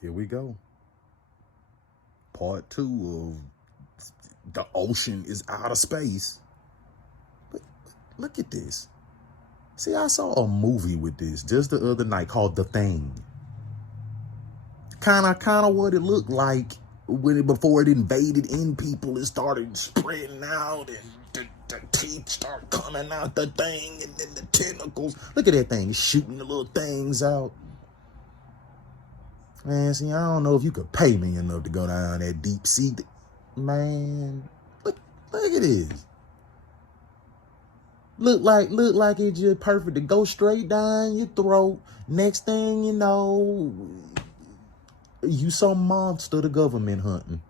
Here we go. Part 2 of the ocean is outer space. But look at this. See, I saw a movie with this just the other night called The Thing. Kind of what it looked like before it invaded in people. It started spreading out and the teeth start coming out the thing and then the tentacles. Look at that thing shooting the little things out. Man, see, I don't know if you could pay me enough to go down that deep sea. Man, look at this. Look like it's just perfect to go straight down your throat. Next thing you know, you some monster the government hunting.